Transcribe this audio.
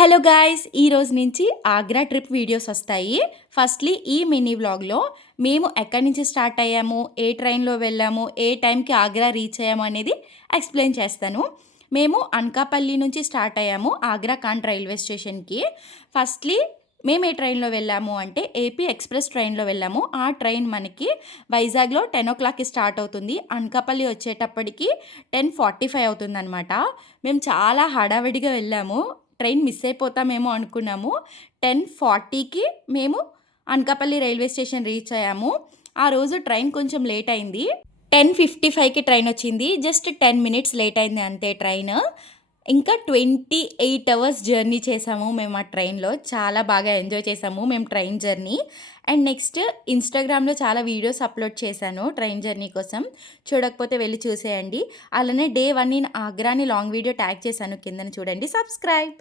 Hello guys, ఈరోజు నుంచి Agra trip videos వస్తాయి. ఫస్ట్లీ ఈ మినీ వ్లాగ్లో మేము ఎక్కడి నుంచి స్టార్ట్ అయ్యాము, ఏ ట్రైన్లో వెళ్ళాము, ఏ టైంకి ఆగ్రా రీచ్ అయ్యాము అనేది ఎక్స్ప్లెయిన్ చేస్తాను. మేము అనకాపల్లి నుంచి స్టార్ట్ అయ్యాము ఆగ్రా కాంట్ రైల్వే స్టేషన్కి. ఫస్ట్లీ మేము ఏ ట్రైన్లో వెళ్ళాము అంటే ఏపీ ఎక్స్ప్రెస్ ట్రైన్లో వెళ్ళాము. ఆ ట్రైన్ మనకి వైజాగ్లో 10 o'clockకి స్టార్ట్ అవుతుంది. అనకాపల్లి వచ్చేటప్పటికి 10:45 అవుతుందన్నమాట. మేము చాలా హడావిడిగా వెళ్ళాము. ట్రైన్ మిస్ అయిపోతామేమో అనుకున్నాము. 10:40కి మేము అనకాపల్లి రైల్వే స్టేషన్ రీచ్ అయ్యాము. ఆ రోజు ట్రైన్ కొంచెం లేట్ అయింది. 10:55కి ట్రైన్ వచ్చింది. జస్ట్ 10 minutes లేట్ అయింది అంతే ట్రైన్. ఇంకా 28 hours జర్నీ చేసాము మేము ఆ ట్రైన్లో. చాలా బాగా ఎంజాయ్ చేసాము మేము ట్రైన్ జర్నీ. అండ్ నెక్స్ట్ ఇన్స్టాగ్రామ్లో చాలా వీడియోస్ అప్లోడ్ చేశాను ట్రైన్ జర్నీ కోసం. చూడకపోతే వెళ్ళి చూసేయండి. అలానే డే 1 ఇన్ ఆగ్రాని లాంగ్ వీడియో ట్యాగ్ చేశాను, కిందన చూడండి. సబ్స్క్రైబ్.